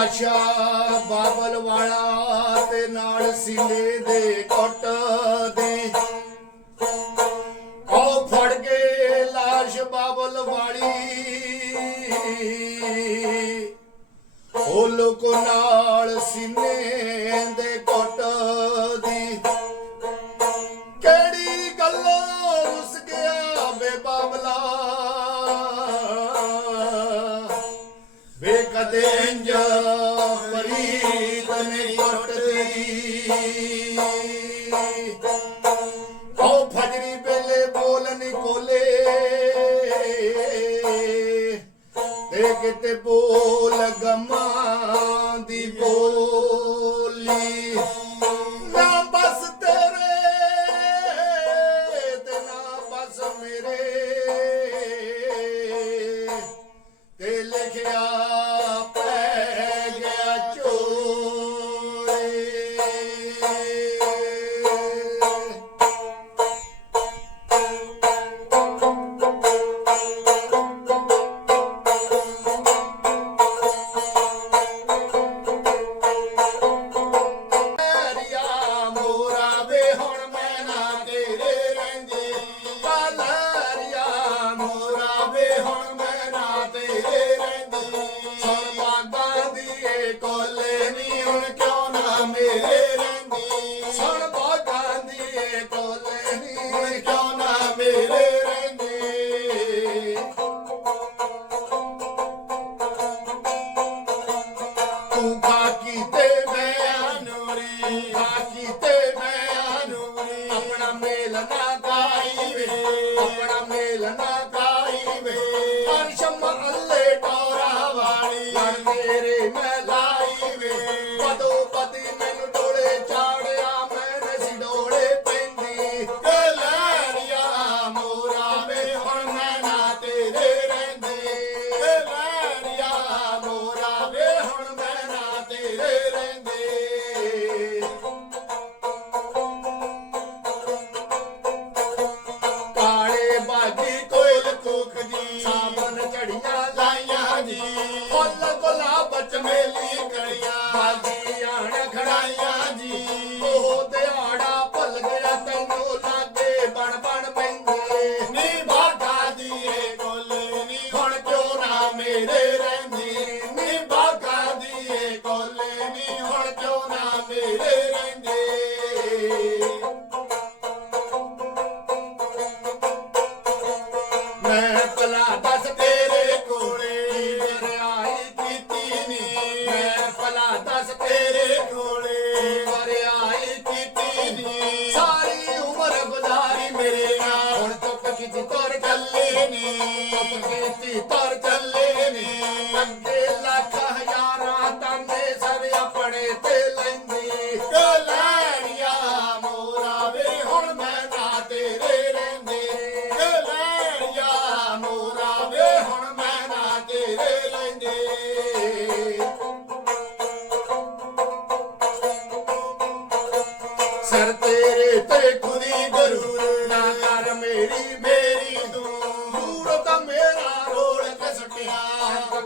ਬਾਦਸ਼ਾਹ ਬਾਬਲ ਵਾਲਾ ਤੇ ਨਾਲ ਸੀਲੇ ਦੇ ਕੁੱਟ কোলে। ਮੇਲੀ ਕੜੀਆਂ ਬਾਜੀ ਆਣ ਖੜਾਈਆਂ ਜੀ। ਉਹ ਦਿਹਾੜਾ ਭੁੱਲ ਗਿਆ ਤੈਨੂੰ ਲਾਗੇ ਬਣ ਬਣ ਪੈਂਦੇ। ਨੀ ਬਾਗਾ ਦੀਏ ਕੋਲੇ ਨੀ। ਹੁਣ ਕਿਉਂ ਨਾ ਮੇਰੇ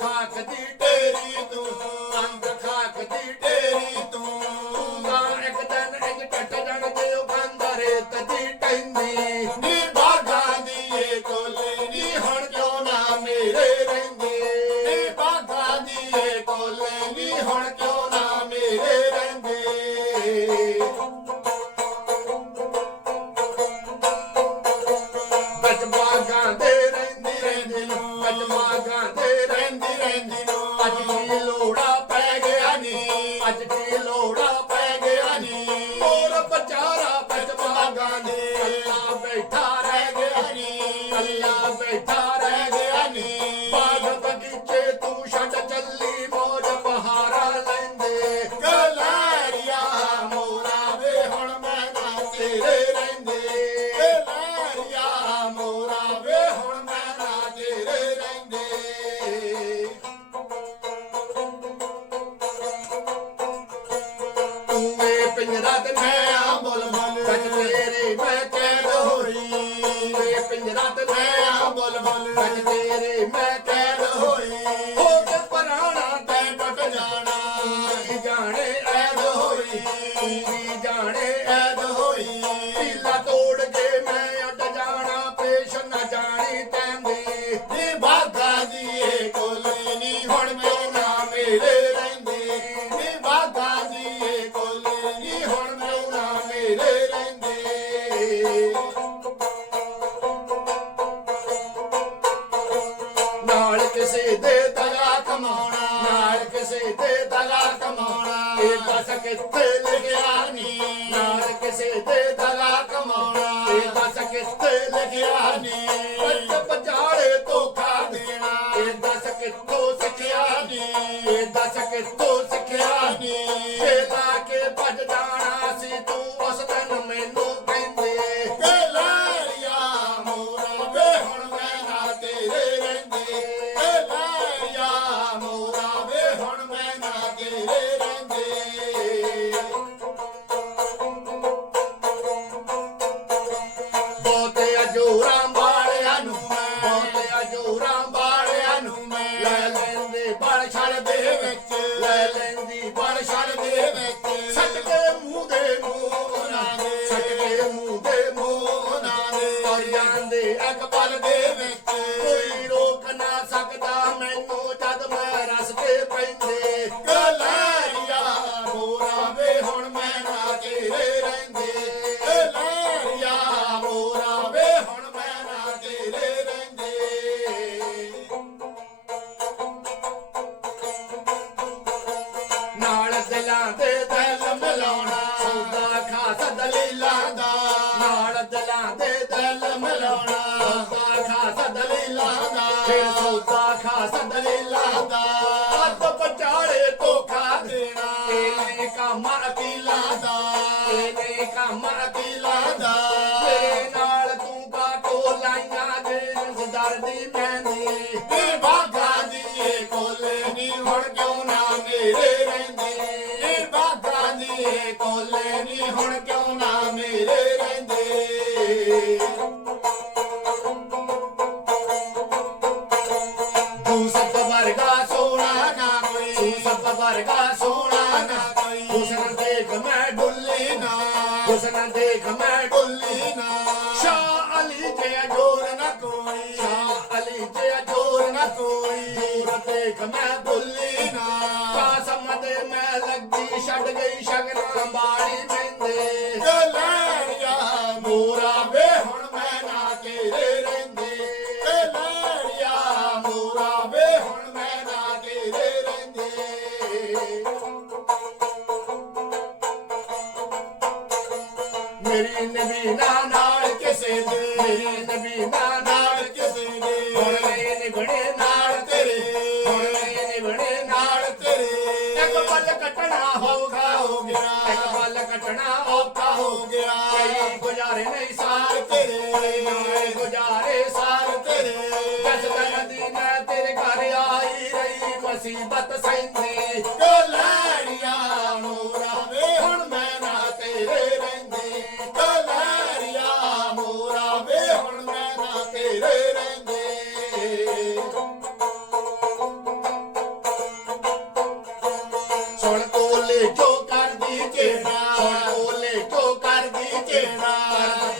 ข้ากันดี ਲੰਮੇ ਪਿੰਜਰਾ ਤੇ ਮੈਂ ਕਿਸੇ ਦੇ ਦਗਾ ਕਮਾਉਣਾ। ਨਾਲ ਕਿਸੇ ਦੇ ਦਗਾ ਕਮਾਉਣਾ। ਇਹ ਦੱਸ ਕਿੱਥੇ ਲਿਖਿਆ ਨਹੀਂ। ਨਾਲ ਕਿਸੇ ਦੇ ਦਗਾ ਕਮਾਉਣਾ। ਇਹ ਦੱਸ ਕਿੱਥੇ ਲਿਖਿਆ ਨਹੀਂ। ਪੱਜ ਪਚਾਲੇ ਧੋਖਾ ਦੇਣਾ। ਇਹ ਦੱਸ ਕਿੱਥੋਂ ਸਿੱਖਿਆ ਨਹੀਂ। ਇਹ ਦੱਸ ਕਿੱਥੋਂ ਸਿੱਖਿਆ ਨਹੀਂ। ਇਹ ਲਾ ਕੇ ਭੱਜ ਜਾਣਾ। ਵਿਚਾਲੇ ਧੋਖਾ ਦੇਣਾ। ਇਹ ਨਹੀਂ ਕੰਮ ਅਕੀਲਾ ਦਾ। ਇਹ ਨਹੀਂ ਕੰਮ ਅਕੀਲਾ ਦਾ। ਮੇਰੇ ਨਾਲ ਤੂੰ ਕਾਟੋ ਲਾਈਆਂ ਦੇ ਰਿਸ਼ਦਾਰ ਦੀ ਰੱਬ ਵਰਗਾ ਸੋਹਣਾ ਨਾ ਕੋਈ ਹੁਸਨ ਦੇਖ ਮੈਂ ਡੁੱਲੀ ਨਾ। ਹੁਸਨ ਦੇਖ ਮੈਂ ਡੁੱਲੀ ਨਾ। ਸ਼ਾ ਅਲੀ ਤੇ ਜੋਰ ਨਾ ਕੋਈ। ਸ਼ਾ ਅਲੀ ਤੇ ਜੋਰ ਨਾ ਕੋਈ। ਜੋਰ ਦੇਖ ਮੈਂ ਡੁੱਲੀ ਨਾ। ਕਾਸਮ ਦੇ ਮੈਂ ਲੱਗੀ ਛੱਡ ਗਈ ਸ਼ਗਨਾਂ ਬਾੜੀ ਮੈਂ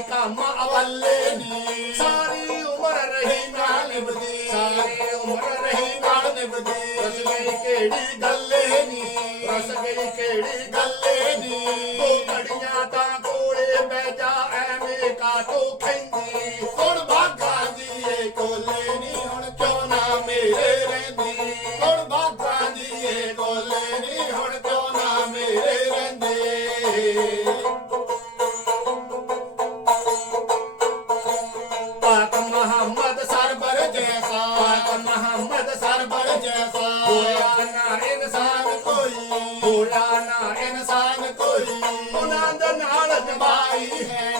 ਆਏ ਕੰਮ ਅਵੱਲੇ ਦੀ ਸਾਰੀ ਉਮਰ ਰਹੀ ਨਾਲ ਨਿਭਦੀ। ਸਾਰੀ ਉਮਰ ਰਹੀ ਨਾਲ ਨਿਭਦੀ। ਰਸ ਗਈ ਕਿਹੜੀ ਗੱਲੇ ਨੀ। ਰਸ ਗਈ ਕਿਹੜੀ ਗੱਲੇ ਨੀ। ਤੂੰ ਘੜੀਆਂ ਤਾਂ ਕੋਲੇ ਬਹਿ ਜਾ, ਐਵੇਂ ਕਾਟੋ ਭੋਲਾ ਨਾ ਇਨਸਾਨ ਕੋਈ। ਉਹਨਾਂ ਦੇ ਨਾਲ ਜਮਾਈ ਹੈ।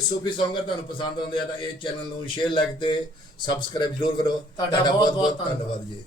ਸੂਫੀ ਸੌਂਗਰ ਤੁਹਾਨੂੰ ਪਸੰਦ ਆਉਂਦੇ ਆ ਤਾਂ ਇਹ ਚੈਨਲ ਨੂੰ ਸ਼ੇਅਰ ਲਾਈਕ ਤੇ ਸਬਸਕ੍ਰਾਈਬ ਜ਼ਰੂਰ ਕਰੋ। ਤੁਹਾਡਾ ਬਹੁਤ-ਬਹੁਤ ਧੰਨਵਾਦ ਜੀ।